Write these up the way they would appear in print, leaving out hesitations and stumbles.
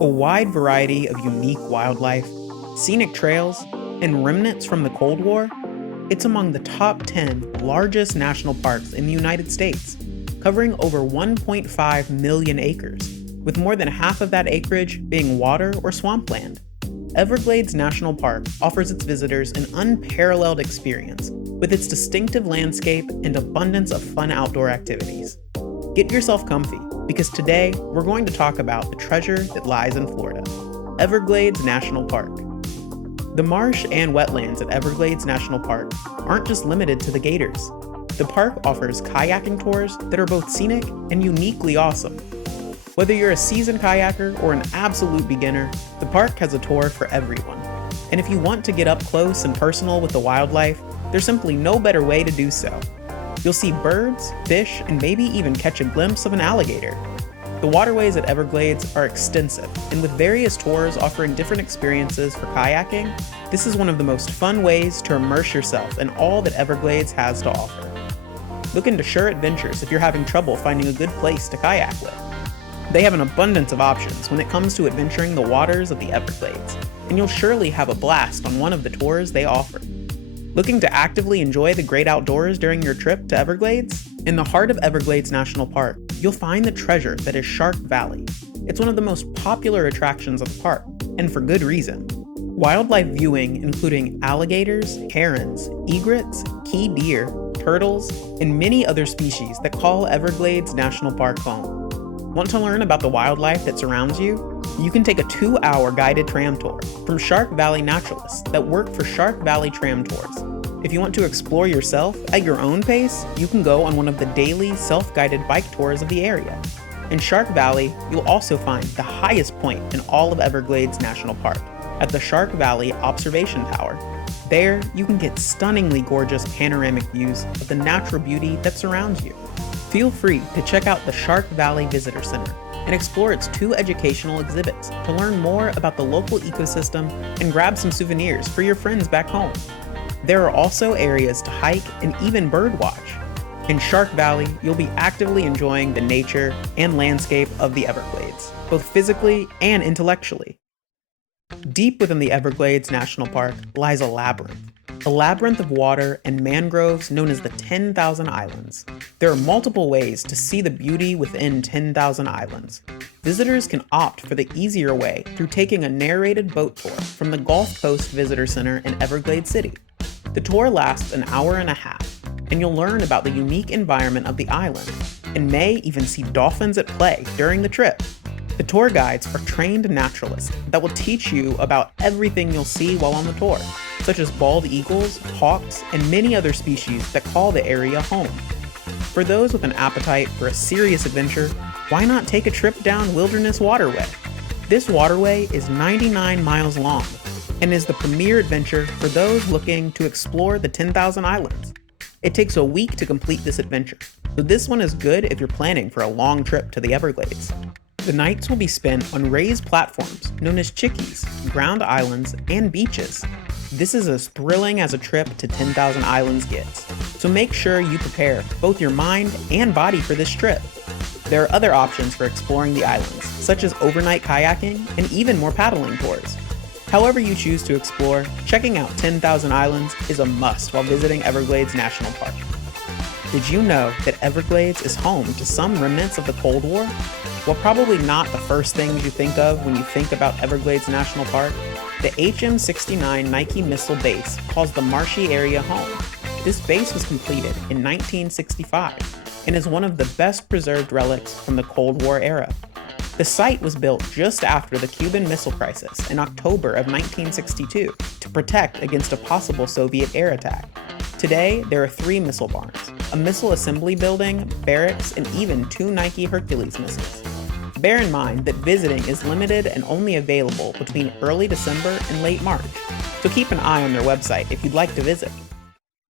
A wide variety of unique wildlife, scenic trails, and remnants from the Cold War, it's among the top 10 largest national parks in the United States, covering over 1.5 million acres, with more than half of that acreage being water or swampland. Everglades National Park offers its visitors an unparalleled experience with its distinctive landscape and abundance of fun outdoor activities. Get yourself comfy, because today we're going to talk about the treasure that lies in Florida, Everglades National Park. The marsh and wetlands at Everglades National Park aren't just limited to the gators. The park offers kayaking tours that are both scenic and uniquely awesome. Whether you're a seasoned kayaker or an absolute beginner, the park has a tour for everyone. And if you want to get up close and personal with the wildlife, there's simply no better way to do so. You'll see birds, fish, and maybe even catch a glimpse of an alligator. The waterways at Everglades are extensive, and with various tours offering different experiences for kayaking, this is one of the most fun ways to immerse yourself in all that Everglades has to offer. Look into Sure Adventures if you're having trouble finding a good place to kayak with. They have an abundance of options when it comes to adventuring the waters of the Everglades, and you'll surely have a blast on one of the tours they offer. Looking to actively enjoy the great outdoors during your trip to Everglades? In the heart of Everglades National Park, you'll find the treasure that is Shark Valley. It's one of the most popular attractions of the park, and for good reason. Wildlife viewing including alligators, herons, egrets, key deer, turtles, and many other species that call Everglades National Park home. Want to learn about the wildlife that surrounds you? You can take a 2-hour guided tram tour from Shark Valley naturalists that work for Shark Valley Tram Tours. If you want to explore yourself at your own pace, you can go on one of the daily self-guided bike tours of the area. In Shark Valley, you'll also find the highest point in all of Everglades National Park, at the Shark Valley Observation Tower. There, you can get stunningly gorgeous panoramic views of the natural beauty that surrounds you. Feel free to check out the Shark Valley Visitor Center and explore its 2 educational exhibits to learn more about the local ecosystem and grab some souvenirs for your friends back home. There are also areas to hike and even birdwatch. In Shark Valley, you'll be actively enjoying the nature and landscape of the Everglades, both physically and intellectually. Deep within the Everglades National Park lies a labyrinth of water and mangroves known as the 10,000 Islands. There are multiple ways to see the beauty within 10,000 Islands. Visitors can opt for the easier way through taking a narrated boat tour from the Gulf Coast Visitor Center in Everglades City. The tour lasts an hour and a half, and you'll learn about the unique environment of the island, and may even see dolphins at play during the trip. The tour guides are trained naturalists that will teach you about everything you'll see while on the tour, such as bald eagles, hawks, and many other species that call the area home. For those with an appetite for a serious adventure, why not take a trip down Wilderness Waterway? This waterway is 99 miles long and is the premier adventure for those looking to explore the 10,000 Islands. It takes a week to complete this adventure, so this one is good if you're planning for a long trip to the Everglades. The nights will be spent on raised platforms known as chickees, ground islands, and beaches. This is as thrilling as a trip to 10,000 Islands gets, so make sure you prepare both your mind and body for this trip. There are other options for exploring the islands, such as overnight kayaking and even more paddling tours. However you choose to explore, checking out 10,000 Islands is a must while visiting Everglades National Park. Did you know that Everglades is home to some remnants of the Cold War? While probably not the first things you think of when you think about Everglades National Park, the HM-69 Nike missile base calls the marshy area home. This base was completed in 1965 and is one of the best preserved relics from the Cold War era. The site was built just after the Cuban Missile Crisis in October of 1962 to protect against a possible Soviet air attack. Today, there are 3 missile barns, a missile assembly building, barracks, and even 2 Nike Hercules missiles. Bear in mind that visiting is limited and only available between early December and late March, so keep an eye on their website if you'd like to visit.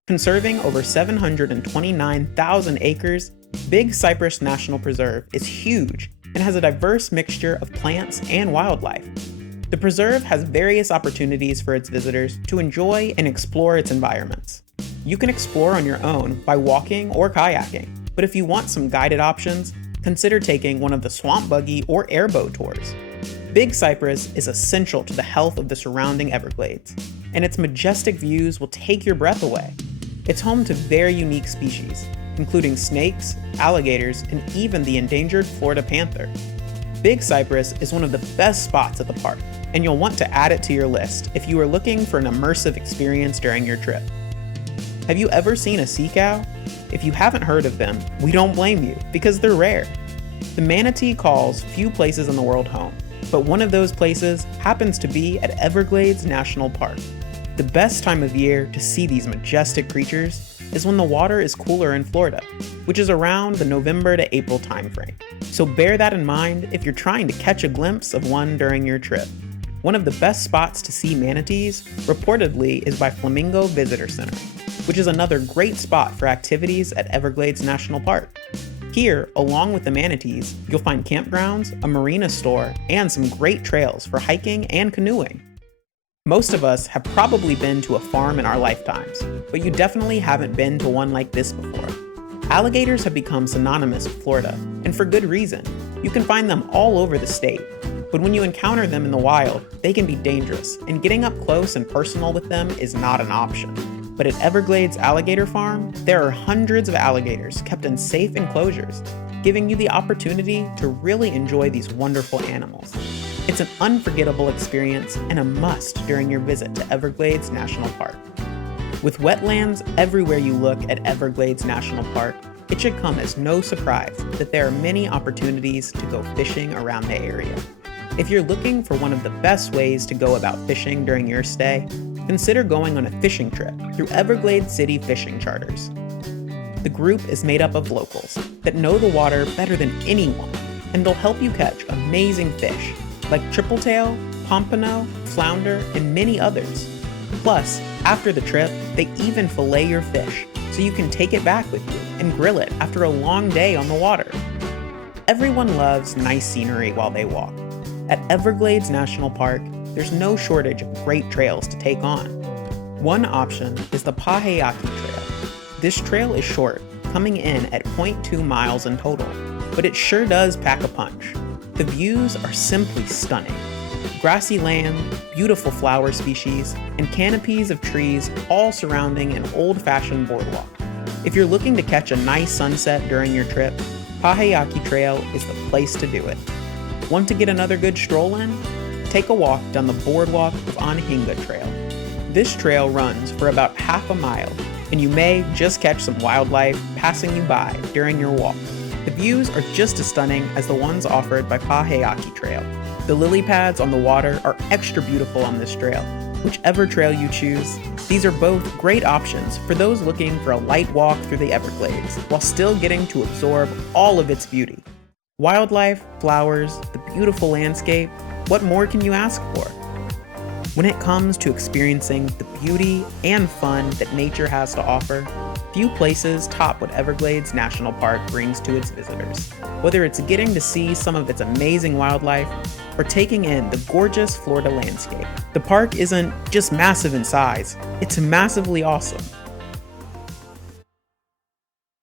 Conserving over 729,000 acres, Big Cypress National Preserve is huge and has a diverse mixture of plants and wildlife. The preserve has various opportunities for its visitors to enjoy and explore its environments. You can explore on your own by walking or kayaking, but if you want some guided options, consider taking one of the swamp buggy or airboat tours. Big Cypress is essential to the health of the surrounding Everglades, and its majestic views will take your breath away. It's home to very unique species, including snakes, alligators, and even the endangered Florida panther. Big Cypress is one of the best spots at the park, and you'll want to add it to your list if you are looking for an immersive experience during your trip. Have you ever seen a sea cow? If you haven't heard of them, we don't blame you, because they're rare. The manatee calls few places in the world home, but one of those places happens to be at Everglades National Park. The best time of year to see these majestic creatures is when the water is cooler in Florida, which is around the November to April timeframe. So bear that in mind if you're trying to catch a glimpse of one during your trip. One of the best spots to see manatees, reportedly, is by Flamingo Visitor Center, which is another great spot for activities at Everglades National Park. Here, along with the manatees, you'll find campgrounds, a marina store, and some great trails for hiking and canoeing. Most of us have probably been to a farm in our lifetimes, but you definitely haven't been to one like this before. Alligators have become synonymous with Florida, and for good reason. You can find them all over the state, but when you encounter them in the wild, they can be dangerous, and getting up close and personal with them is not an option. But at Everglades Alligator Farm, there are hundreds of alligators kept in safe enclosures, giving you the opportunity to really enjoy these wonderful animals. It's an unforgettable experience and a must during your visit to Everglades National Park. With wetlands everywhere you look at Everglades National Park, it should come as no surprise that there are many opportunities to go fishing around the area. If you're looking for one of the best ways to go about fishing during your stay, consider going on a fishing trip through Everglades City Fishing Charters. The group is made up of locals that know the water better than anyone, and they'll help you catch amazing fish like tripletail, pompano, flounder, and many others. Plus, after the trip, they even fillet your fish so you can take it back with you and grill it after a long day on the water. Everyone loves nice scenery while they walk. At Everglades National Park, there's no shortage of great trails to take on. One option is the Paheyaki Trail. This trail is short, coming in at 0.2 miles in total, but it sure does pack a punch. The views are simply stunning. Grassy land, beautiful flower species, and canopies of trees all surrounding an old-fashioned boardwalk. If you're looking to catch a nice sunset during your trip, Paheyaki Trail is the place to do it. Want to get another good stroll in? Take a walk down the boardwalk of Anhinga Trail. This trail runs for about half a mile, and you may just catch some wildlife passing you by during your walk. The views are just as stunning as the ones offered by Paheyaki Trail. The lily pads on the water are extra beautiful on this trail. Whichever trail you choose, these are both great options for those looking for a light walk through the Everglades while still getting to absorb all of its beauty. Wildlife, flowers, the beautiful landscape, what more can you ask for? When it comes to experiencing the beauty and fun that nature has to offer, few places top what Everglades National Park brings to its visitors. Whether it's getting to see some of its amazing wildlife or taking in the gorgeous Florida landscape, the park isn't just massive in size, it's massively awesome.